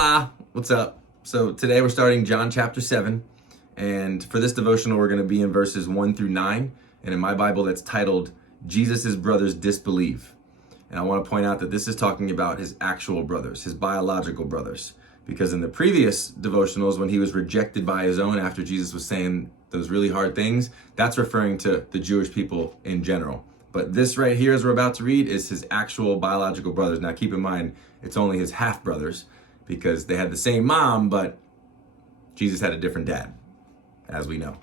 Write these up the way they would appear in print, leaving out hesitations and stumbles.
Hola, what's up? So today we're starting John chapter 7, and for this devotional we're going to be in verses 1 through 9, and in my Bible that's titled, Jesus' Brothers Disbelieve. And I want to point out that this is talking about his actual brothers, his biological brothers, because in the previous devotionals when he was rejected by his own after Jesus was saying those really hard things, that's referring to the Jewish people in general. But this right here, as we're about to read, is his actual biological brothers. Now keep in mind, it's only his half brothers, because they had the same mom, but Jesus had a different dad, as we know.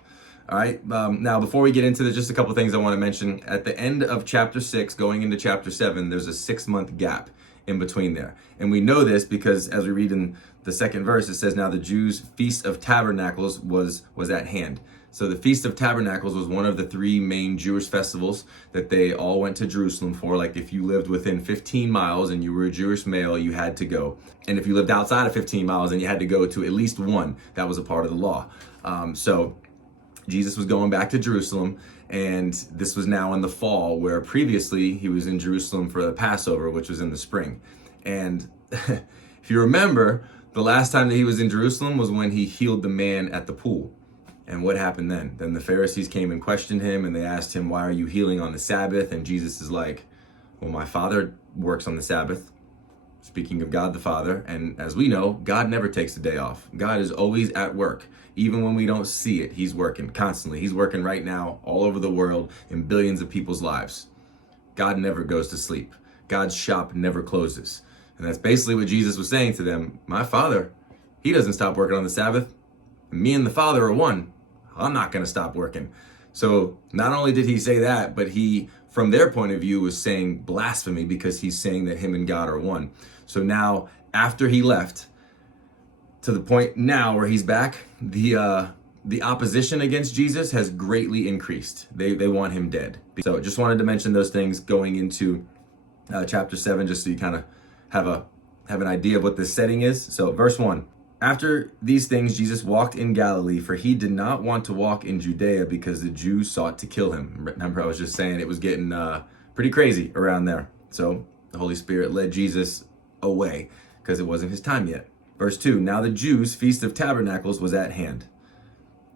All right, now before we get into this, just a couple things I want to mention. At the end of chapter 6, going into chapter 7, there's a 6-month gap in between there. And we know this because as we read in the second verse, it says, now the Jews' Feast of Tabernacles was at hand. So the Feast of Tabernacles was one of the 3 main Jewish festivals that they all went to Jerusalem for. Like if you lived within 15 miles and you were a Jewish male, you had to go. And if you lived outside of 15 miles, then you had to go to at least one. That was a part of the law. So Jesus was going back to Jerusalem, and this was now in the fall, where previously he was in Jerusalem for the Passover, which was in the spring. And if you remember, the last time that he was in Jerusalem was when he healed the man at the pool. And what happened then? Then the Pharisees came and questioned him, and they asked him, why are you healing on the Sabbath? And Jesus is like, well, my Father works on the Sabbath. Speaking of God the Father, and as we know, God never takes a day off. God is always at work. Even when we don't see it, he's working constantly. He's working right now all over the world in billions of people's lives. God never goes to sleep. God's shop never closes. And that's basically what Jesus was saying to them. My Father, he doesn't stop working on the Sabbath. Me and the Father are one. I'm not going to stop working. So not only did he say that, but he, from their point of view, was saying blasphemy, because he's saying that him and God are one. So now, after he left, to the point now where he's back, the opposition against Jesus has greatly increased. They want him dead. So just wanted to mention those things going into chapter 7, just so you kind of have an idea of what this setting is. So verse 1. After these things, Jesus walked in Galilee, for he did not want to walk in Judea because the Jews sought to kill him. Remember, I was just saying it was getting pretty crazy around there. So the Holy Spirit led Jesus away because it wasn't his time yet. Verse 2, now the Jews' Feast of Tabernacles was at hand.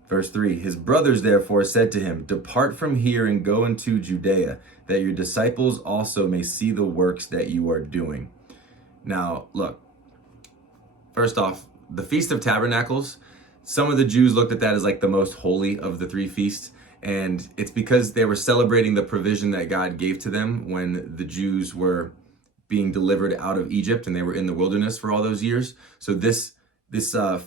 Verse 3, his brothers therefore said to him, depart from here and go into Judea, that your disciples also may see the works that you are doing. Now, look, first off, the Feast of Tabernacles, some of the Jews looked at that as like the most holy of the 3 feasts. And it's because they were celebrating the provision that God gave to them when the Jews were being delivered out of Egypt and they were in the wilderness for all those years. So this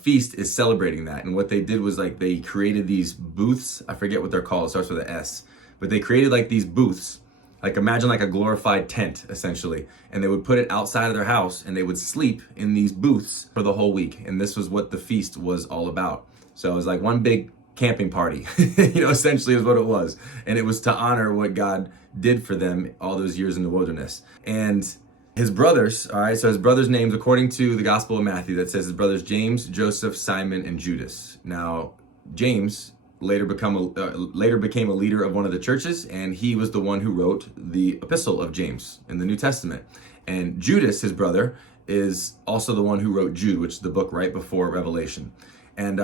feast is celebrating that. And what they did was like they created these booths. I forget what they're called. It starts with an S. But they created like these booths. Like imagine like a glorified tent, essentially. And they would put it outside of their house and they would sleep in these booths for the whole week. And this was what the feast was all about. So it was like one big camping party, essentially is what it was. And it was to honor what God did for them all those years in the wilderness. And his brothers, all right, so his brothers' names, according to the Gospel of Matthew, that says his brothers James, Joseph, Simon, and Judas. Now, James later became a leader of one of the churches, and he was the one who wrote the epistle of James in the New Testament. And Judas, his brother, is also the one who wrote Jude, which is the book right before Revelation. And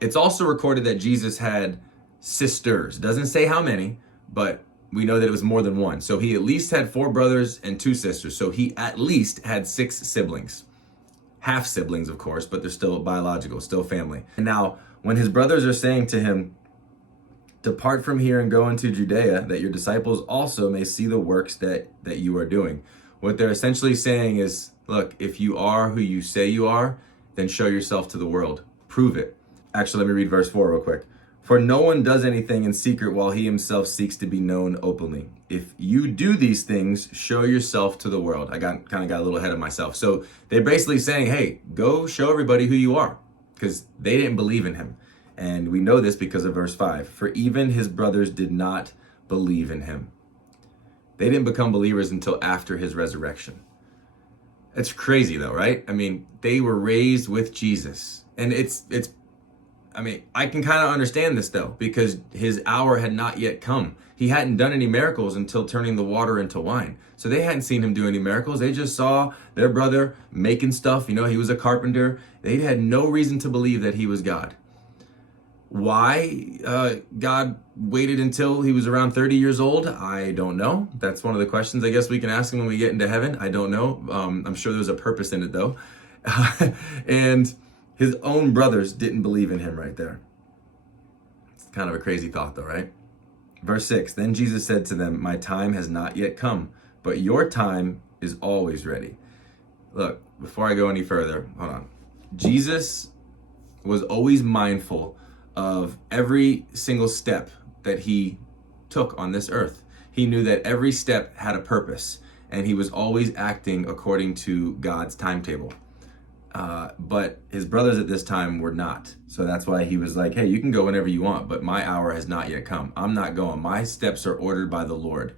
it's also recorded that Jesus had sisters. It doesn't say how many, but we know that it was more than one. So he at least had 4 brothers and 2 sisters. So he at least had 6 siblings. Half siblings, of course, but they're still biological, still family. And now, when his brothers are saying to him, depart from here and go into Judea, that your disciples also may see the works that you are doing. What they're essentially saying is, look, if you are who you say you are, then show yourself to the world. Prove it. Actually, let me read verse 4 real quick. For no one does anything in secret while he himself seeks to be known openly. If you do these things, show yourself to the world. I got a little ahead of myself. So they're basically saying, hey, go show everybody who you are, because they didn't believe in him. And we know this because of verse 5. For even his brothers did not believe in him. They didn't become believers until after his resurrection. It's crazy though, right? I mean, they were raised with Jesus. And it's I mean, I can kind of understand this though, because his hour had not yet come. He hadn't done any miracles until turning the water into wine. So they hadn't seen him do any miracles. They just saw their brother making stuff. He was a carpenter. They had no reason to believe that he was God. Why God waited until he was around 30 years old, I don't know. That's one of the questions I guess we can ask him when we get into heaven. I don't know. I'm sure there's a purpose in it though. And his own brothers didn't believe in him right there. It's kind of a crazy thought though, right? Verse 6, then Jesus said to them, my time has not yet come, but your time is always ready. Look, before I go any further, hold on. Jesus was always mindful of every single step that he took on this earth. He knew that every step had a purpose, and he was always acting according to God's timetable. But his brothers at this time were not. So that's why he was like, hey, you can go whenever you want, but my hour has not yet come. I'm not going. My steps are ordered by the Lord.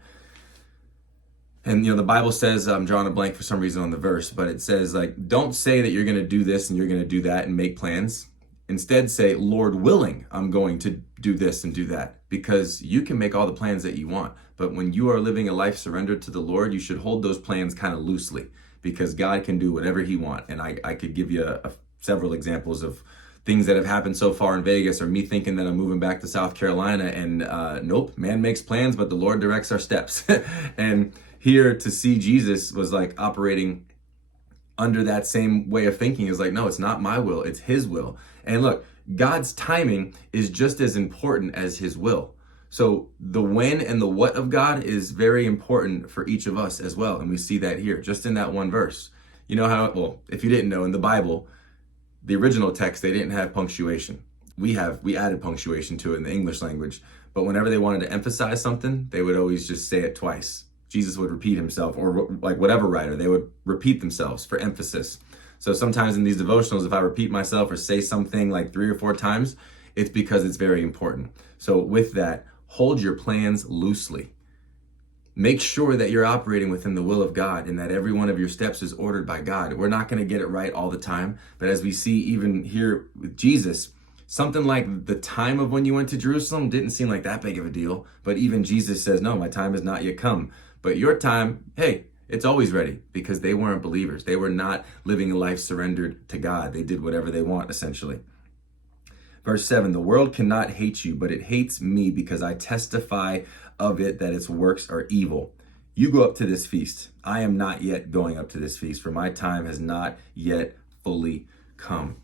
And, the Bible says, I'm drawing a blank for some reason on the verse, but it says, like, don't say that you're going to do this and you're going to do that and make plans. Instead, say, Lord willing, I'm going to do this and do that, because you can make all the plans that you want. But when you are living a life surrendered to the Lord, you should hold those plans kind of loosely, because God can do whatever he wants. And I could give you several examples of things that have happened so far in Vegas, or me thinking that I'm moving back to South Carolina, and nope, man makes plans, but the Lord directs our steps. And here to see Jesus was like operating under that same way of thinking. Is like, no, it's not my will, it's his will. And look, God's timing is just as important as his will. So the when and the what of God is very important for each of us as well. And we see that here, just in that one verse. You know how, well, if you didn't know, in the Bible, the original text, they didn't have punctuation. We added punctuation to it in the English language. But whenever they wanted to emphasize something, they would always just say it twice. Jesus would repeat himself, or like whatever writer, they would repeat themselves for emphasis. So sometimes in these devotionals, if I repeat myself or say something like 3 or 4 times, it's because it's very important. So with that, hold your plans loosely. Make sure that you're operating within the will of God and that every one of your steps is ordered by God. We're not going to get it right all the time, but as we see even here with Jesus, something like the time of when you went to Jerusalem didn't seem like that big of a deal, but even Jesus says, no, my time has not yet come. But your time, hey, it's always ready, because they weren't believers. They were not living a life surrendered to God. They did whatever they want, essentially. Verse 7, the world cannot hate you, but it hates me because I testify of it that its works are evil. You go up to this feast. I am not yet going up to this feast, for my time has not yet fully come.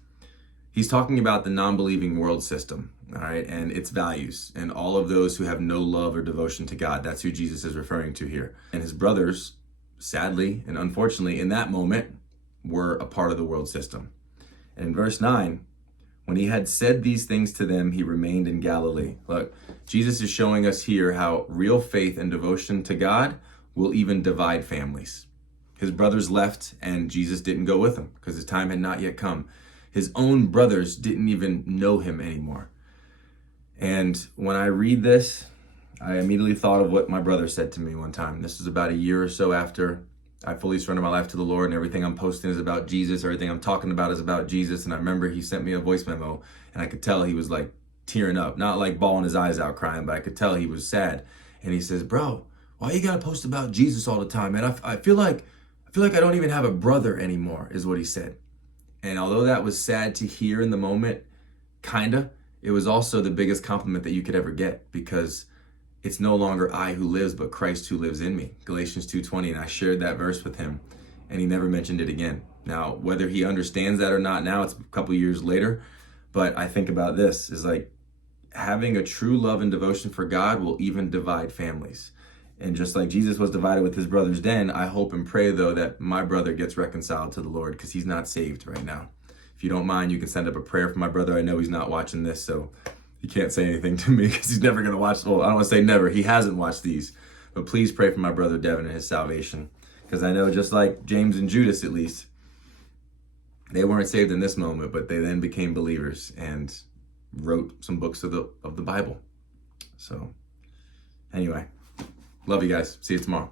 He's talking about the non-believing world system, all right, and its values, and all of those who have no love or devotion to God. That's who Jesus is referring to here. And his brothers, sadly and unfortunately, in that moment, were a part of the world system. And in verse 9, when he had said these things to them, he remained in Galilee. Look, Jesus is showing us here how real faith and devotion to God will even divide families. His brothers left, and Jesus didn't go with them because his time had not yet come. His own brothers didn't even know him anymore. And when I read this, I immediately thought of what my brother said to me one time. This is about a year or so after I fully surrendered my life to the Lord, and everything I'm posting is about Jesus. Everything I'm talking about is about Jesus. And I remember he sent me a voice memo, and I could tell he was like tearing up, not like bawling his eyes out crying, but I could tell he was sad. And he says, bro, why you gotta post about Jesus all the time, man? I feel like I don't even have a brother anymore, is what he said. And although that was sad to hear in the moment, kinda, it was also the biggest compliment that you could ever get, because it's no longer I who lives, but Christ who lives in me. Galatians 2:20, and I shared that verse with him, and he never mentioned it again. Now, whether he understands that or not now, it's a couple years later, but I think about this, is like having a true love and devotion for God will even divide families. And just like Jesus was divided with his brothers then, I hope and pray, though, that my brother gets reconciled to the Lord, because he's not saved right now. If you don't mind, you can send up a prayer for my brother. I know he's not watching this, so he can't say anything to me because he's never going to watch. Well, I don't want to say never. He hasn't watched these. But please pray for my brother Devin and his salvation, because I know, just like James and Judas, at least, they weren't saved in this moment, but they then became believers and wrote some books of the Bible. So anyway, love you guys. See you tomorrow.